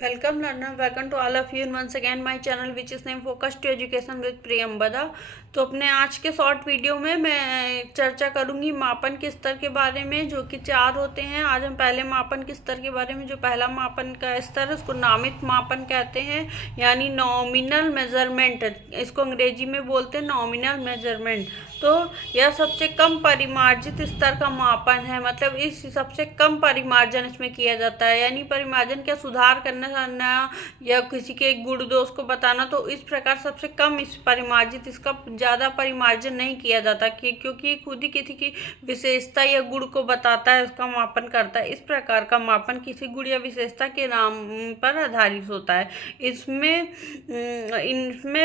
Welcome learner, welcome to all of you in once again my channel which is named Focus to Education with Priyamvada. तो अपने आज के short video में मैं चर्चा करूंगी मापन के स्तर के बारे में, जो कि 4 होते हैं। आज हम पहले मापन के स्तर के बारे में, जो पहला मापन का स्तर है उसको नामित मापन कहते हैं, यानी नॉमिनल मेजरमेंट, इसको अंग्रेजी में बोलते हैं नॉमिनल मेजरमेंट। तो यह सबसे कम परिमार्जित स्तर का मापन है, मतलब इस सबसे कम परिमार्जन इसमें किया जाता है, यानी परिमार्जन क्या, सुधार करना या किसी के गुण दोष को बताना। तो इस प्रकार सबसे कम इस परिमार्जित, इसका ज़्यादा परिमार्जन नहीं किया जाता क्योंकि खुद ही किसी की विशेषता या गुण को बताता है, उसका मापन करता है। इस प्रकार का मापन किसी गुण या विशेषता के नाम पर आधारित होता है। इसमें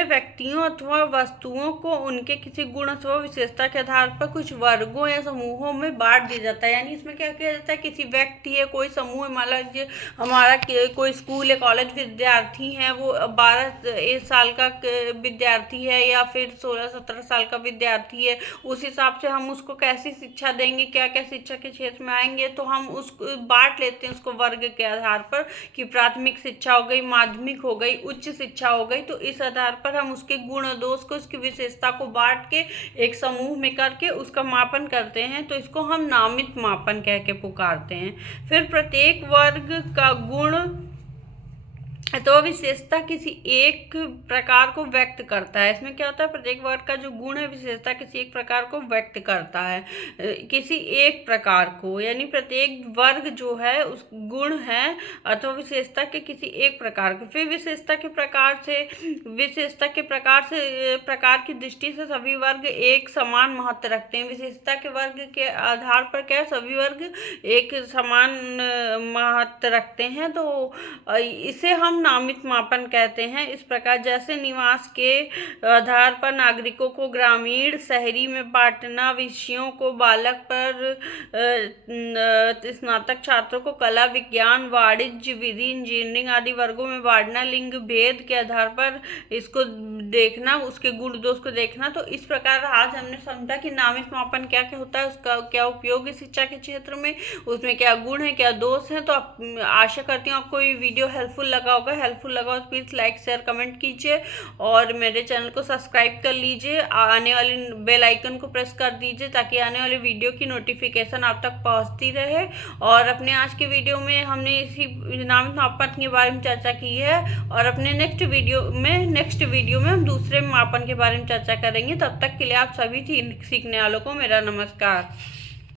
व्यक्तियों अथवा वस्तुओं को उनके किसी गुण अथवा विशेषता के आधार पर कुछ वर्गों या समूहों में बांट दिया जाता है। यानी इसमें क्या किया जाता है, किसी व्यक्ति है, कोई समूह, मान लीजिए हमारा कोई स्कूल या कॉलेज विद्यार्थी है, वो 12 साल का विद्यार्थी है या फिर 16-17 साल का विद्यार्थी है, उस हिसाब से हम उसको कैसी शिक्षा देंगे, क्या क्या शिक्षा के क्षेत्र में आएंगे, तो हम उसको बांट लेते हैं उसको वर्ग के आधार पर कि प्राथमिक शिक्षा हो गई, माध्यमिक हो गई, उच्च शिक्षा हो गई। तो इस आधार पर हम उसके गुण दोष को, उसकी विशेषता को बांट के एक समूह में करके उसका मापन करते हैं। तो इसको हम नामित मापन कह के पुकारते हैं। फिर प्रत्येक वर्ग का गुण तो विशेषता किसी एक प्रकार को व्यक्त करता है। इसमें क्या होता है, प्रत्येक वर्ग का जो गुण है, विशेषता किसी एक प्रकार को व्यक्त करता है, किसी एक प्रकार को, यानी प्रत्येक वर्ग जो है उस गुण है अथवा विशेषता के किसी एक प्रकार को। फिर विशेषता के प्रकार की दृष्टि से सभी वर्ग एक समान महत्व रखते हैं। विशेषता के वर्ग के आधार पर क्या, सभी वर्ग एक समान महत्व रखते हैं। तो इसे हम नामित मापन कहते हैं। इस प्रकार जैसे निवास के आधार पर नागरिकों को ग्रामीण शहरी में बांटना, विषयों को बालक पर स्नातक छात्रों को कला विज्ञान वाणिज्य विधि इंजीनियरिंग आदि वर्गों में बांटना, लिंग भेद के आधार पर इसको देखना, उसके गुण दोष को देखना। तो इस प्रकार आज हमने समझा कि नामित मापन क्या क्या होता है, उसका क्या उपयोग है शिक्षा के क्षेत्र में, उसमें क्या गुण है, क्या दोष है। तो आशा करती हूँ आपको ये वीडियो हेल्पफुल लगा होगा। तो प्लीज़ लाइक शेयर कमेंट कीजिए और मेरे चैनल को सब्सक्राइब कर लीजिए। आने वाली बेल आइकन को प्रेस कर दीजिए ताकि आने वाली वीडियो की नोटिफिकेशन आप तक पहुंचती रहे। और अपने आज के वीडियो में हमने इसी नामित मापन के बारे में चर्चा की है, और अपने नेक्स्ट वीडियो में हम दूसरे मापन के बारे में चर्चा करेंगे। तब तक के लिए आप सभी सीखने वालों को मेरा नमस्कार।